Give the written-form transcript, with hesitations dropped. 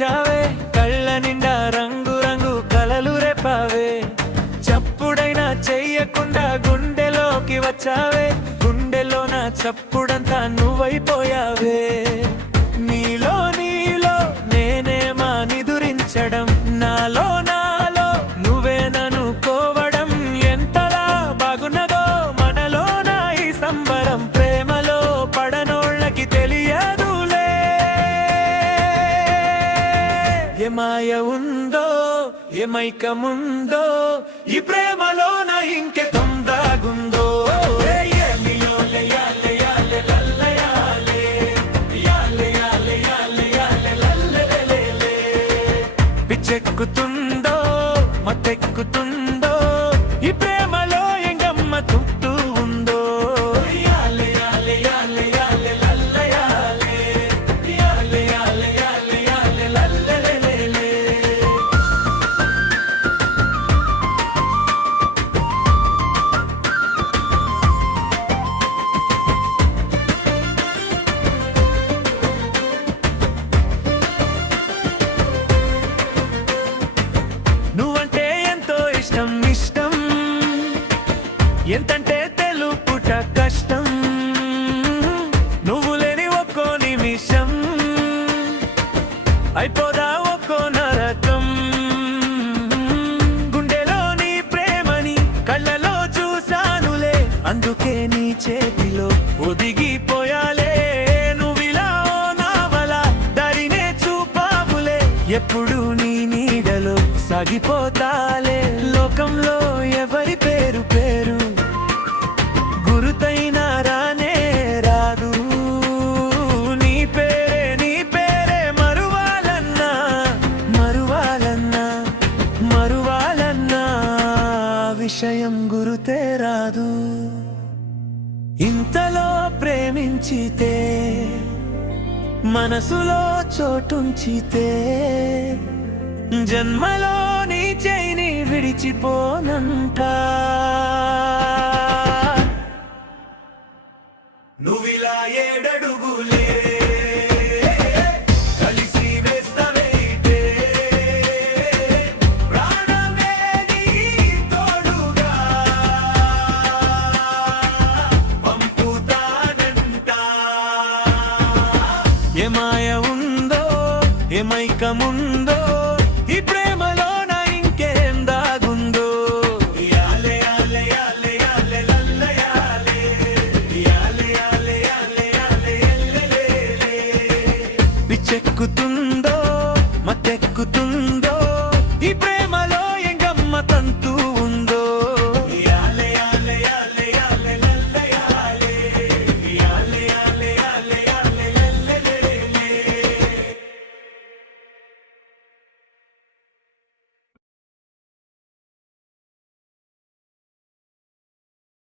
వచ్చావే, కళ్ళ నిండా రంగు రంగు కలలు రేపావే. చప్పుడైనా చెయ్యకుండా గుండెలోకి వచ్చావే, గుండెలో నా చప్పుడంతా నువ్వైపోయావే. నీలో నీలో నేనేమా నిదురించడం, నాలో నాలో నువ్వే ననుకోవడం ఎంతలా బాగున్నదో మనలోన ఈ సంబరం. ప్రేమలో పడనోళ్ళకి తెలియదులే ఏమాయ ఉందో ఏమైకముందో, ఈ ప్రేమలోన ఇంకెతం దాగుందో. పిచ్చెక్కుతుందో మత్తెక్కుతుందో, ఈ ప్రేమలో ఎంగమ్మ చుట్టూ ఉందో. నువ్వంటే ఎంతో ఇష్టం ఇష్టం, ఎంతంటే తెలుపుట కష్టం. నువ్వు లేని ఒక్కో నిమిషం అయిపోదా ఒక్కో నరకం. గుండెలో నీ ప్రేమని కళ్ళలో చూసానులే, అందుకే నీ చేతిలో ఒదిగిపోయాలే. నువ్విలా నావల దారినే చూపావులే, ఎప్పుడు నీ నీడలో సాగిపోతాలే. లోకంలో ఎవరి పేరు పేరు గురుతైనా రానే రాదు, నీ పేరే మరువాలన్నా మరువాలన్నా మరువాలన్నా విషయం గురుతే రాదు. ఇంతలో ప్రేమించితే మనసులో చోటుంచితే, జన్మలో నీ చేయిని విడిచిపోనంట. నువ్విలా ఏడడుగులే కలిసి వేస్తవేయితే, ప్రాణమే నీ తోడుగా పంపుతానంట. ఏమాయ ఉందో ఏమైకముందో, ఈ ప్రేమలోన ఇంకేం దాగుందో. పిచ్చెక్కుతుందో మత్తెక్కుతుందో,